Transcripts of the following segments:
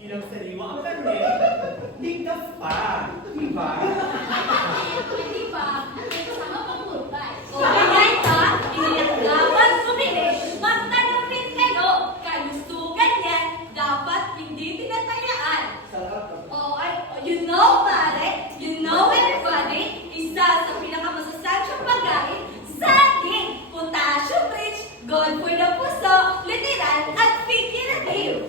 Bilang sariwa ang landi, ligtas pa. Diba? Hindi ba? May kasama pang multay. O kaya ito, hindi na dapat sumili. Magtanong rin kayo. Kalustugan yan, dapat hindi tinatayaan. You know, pare, you know everybody, isa sa pinakamasasadyang pagkain, saging, potassium rich, good for the puso, literal, at figurative.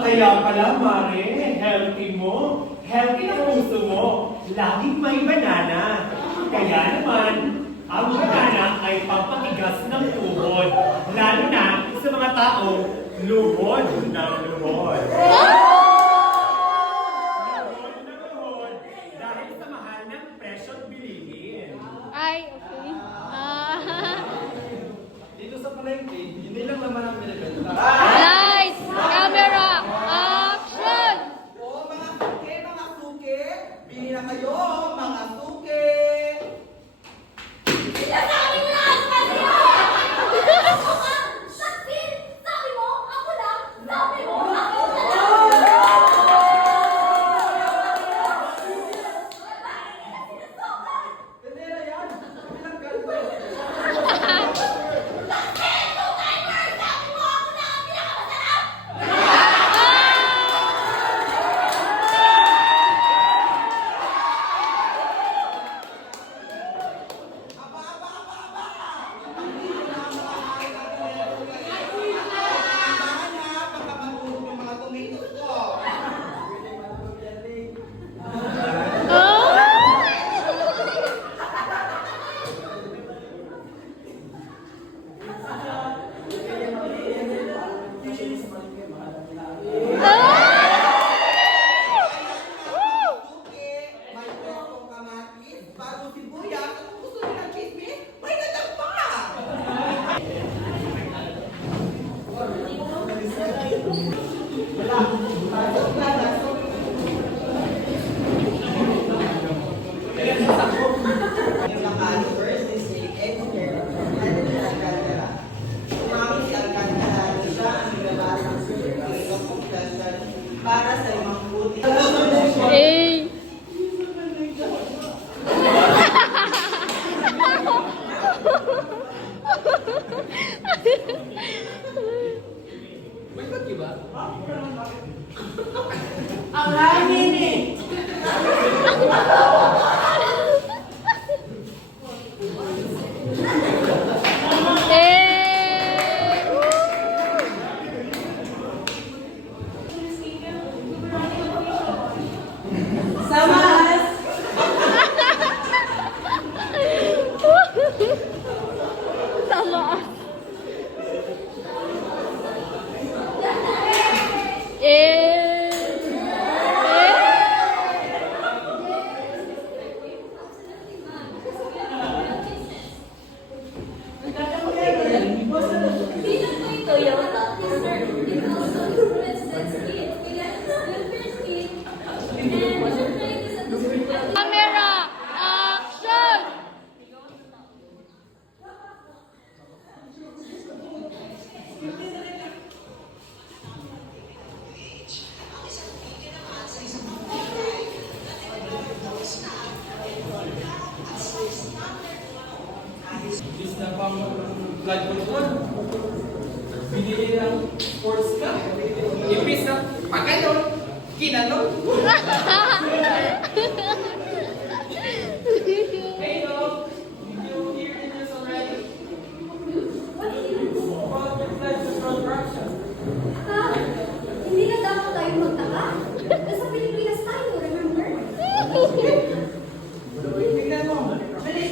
Kaya pala, Mare, healthy mo. Healthy ang puso mo. Laging may banana. Kaya naman, ang banana ay pampatigas ng tuhod. Lalo na sa mga taong luhod ng luhod. Luhod ng luhod dahil sa mahal ng presyo't bilihin. Ay, okay. Dito sa palengke, hindi lang naman ang binibenta. Lights! Camera! Action! Oo, mga suki! Bili na kayo, mga suki! Sinasabi mo na ako kasi yun! Ako ka! Shaksil! Sabi mo, ako lang! Sabi mo, ako na lang! Tendera yan! Bilang ganito! Para sa imang buti. Hey! May bagi ba? Ang hangin eh! Hey! Samas! Tama. Eh! Bilang po ito yung top dessert. It also improves the skin. Relaxes the skin. And syempre, it is a dessert. Camera! Action! Bis na pang blood control. Binili ng sports ka. Imbis na pagkanon, kinanon. Hey, dog. Did you hear the news already? About the blood control corruption. Hindi na dapat tayo magtaka. Nasa Pilipinas tayo, remember? Tingnan mo. Dali.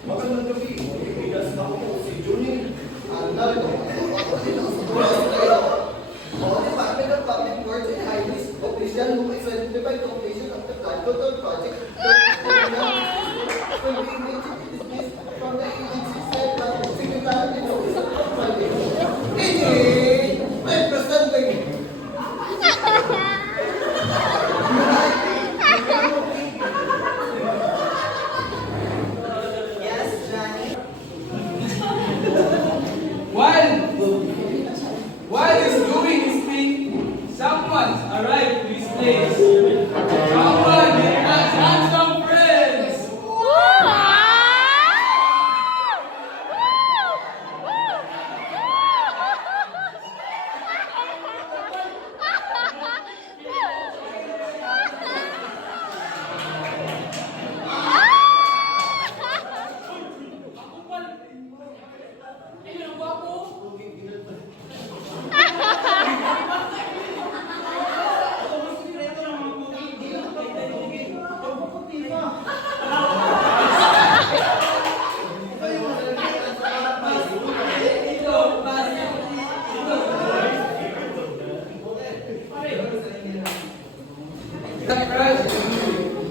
Magandang gabi. Ibigas na ako si Junior. Department of Public Works and Highways, official who is identified completion of the total project. Will be immediately dismissed from the agency said by the Secretary of Office of Funding. May presenting.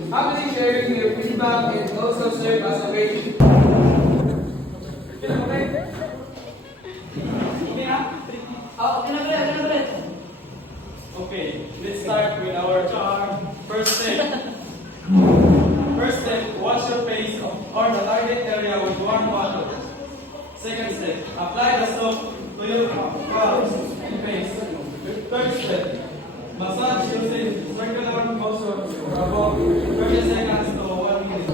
happily sharing their feedback and also serve as a way. Okay, let's start with our first step. First step, wash your face or the target area with warm water. Second step, apply the soap to your palms and face. Third step, massage using circular motion for about 30 seconds to 1 minute.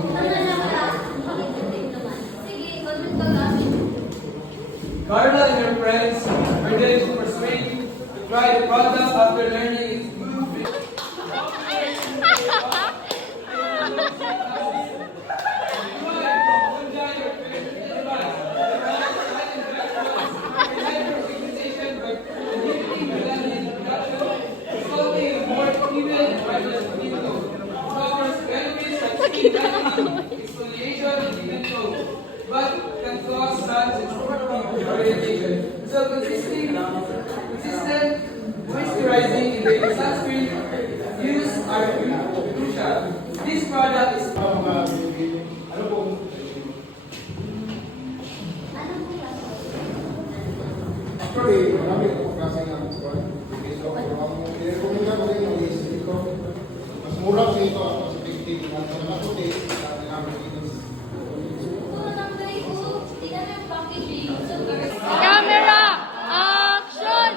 Sige, comment ka lang. Carla and her friends are ready to persuade to try the product after learning its good. But can cause such orientation. So consistent moisturizing in the sunscreen use are crucial. This product is Actually, marami po kasi nga po. So, ang i-recommend ko rin yung is ito. Mas mura sa ito ako sa 50. Ang nakuti, sa namin ito. Puro ng grade 2. Tingnan mo yung packaging. Super. Camera, action!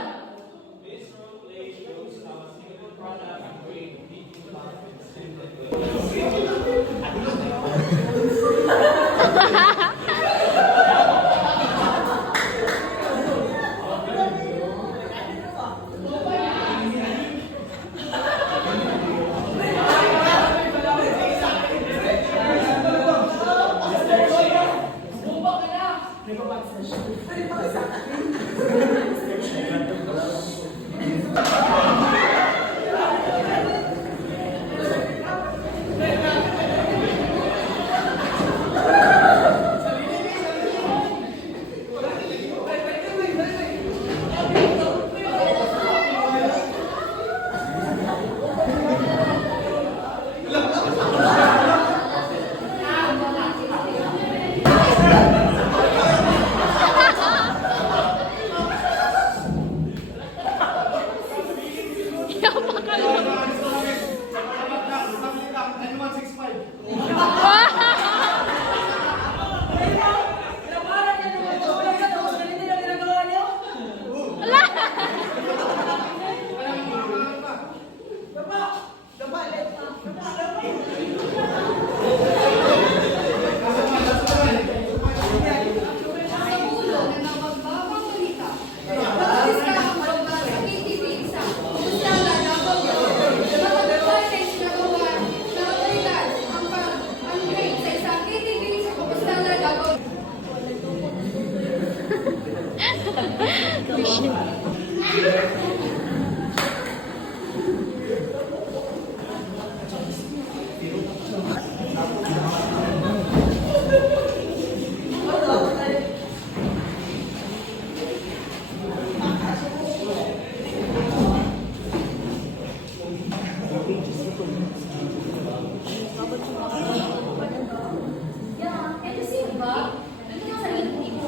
Yeah, ito si ba? Ito yung sarili ko.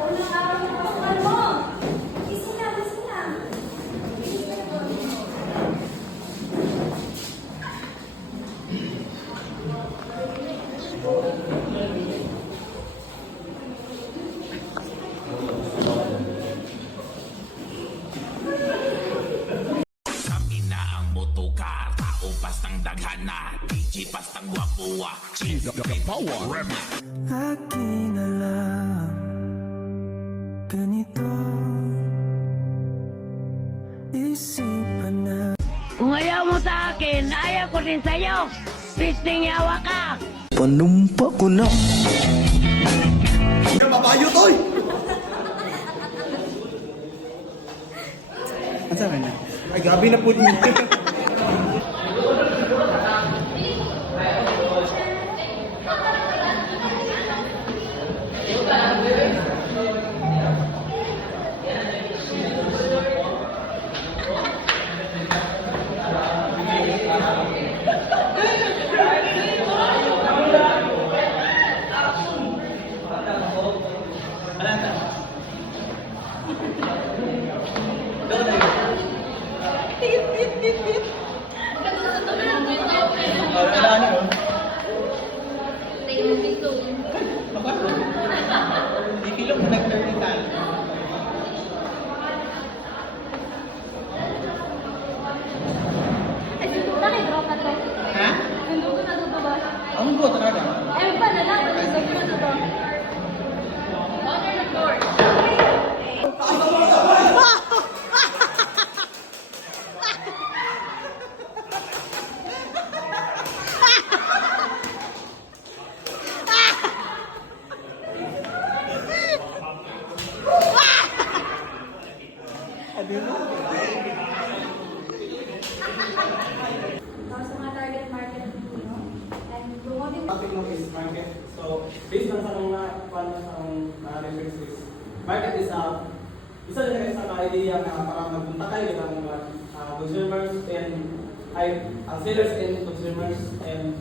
Unang araw na pasukan mo. Gising na, gising na. Kami na ang motocar, tao pastang daghana, DJ pastang guwapuwa, Chief Power. Akin na lang ganito isipan na. Kung ayaw mo sa akin, ayaw ko din sa'yo. Pisting yawa ka. Panumpa ko na. Babayo, toy! Ang sabi na? Ay, gabi na po din. Ang buot na da. Ayaw pa na lang. Ano ba ito? Honor the floor. Sa mga target market ninyo, and promoting Topic mo is market. So, based on sa mga references, market is isa din sa mga idea na para magpunta kayo ng mga consumers and sellers and consumers, and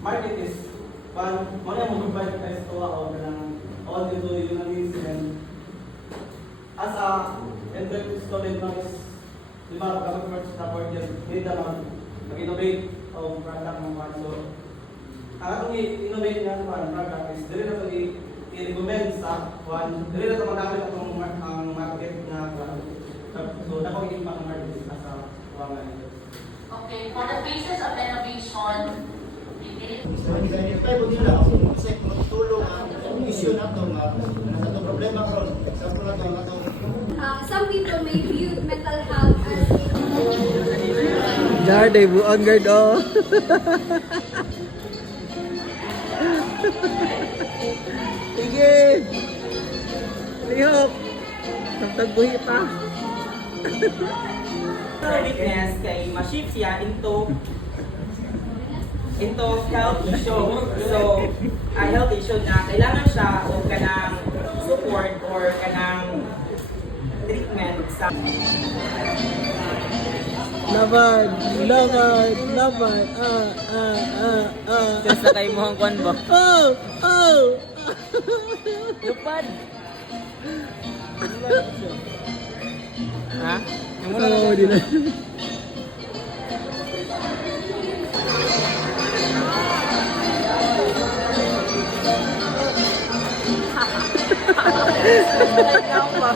market is one yung mag-provide tayo sa tuwa o ng all dito yung namin, and as a student ng di ba government support yan, hindi na mag-innovate o product ng one. So, ang atong i-innovate nga one product is dili na ito i-recommend sa one, dili na ito magamit ang market na one. So, dapat i-impact ang market as a one. Okay, for the phases of innovation, Identify po nila kasi matutulong ang issue na ito, nasa ito problema ko, example na ito, some people may view mental health as Jarday, buang guard, oh. Sige. Lihok. Tagbuhi pa. Weakness kay ma-shift siya into health issue. So, a health issue na kailangan siya o kanang support or kanang treatment sa Laban. sa kay mo ang kwan ba? Oh. Lupad. Ha? Oh, di na. Like now ba?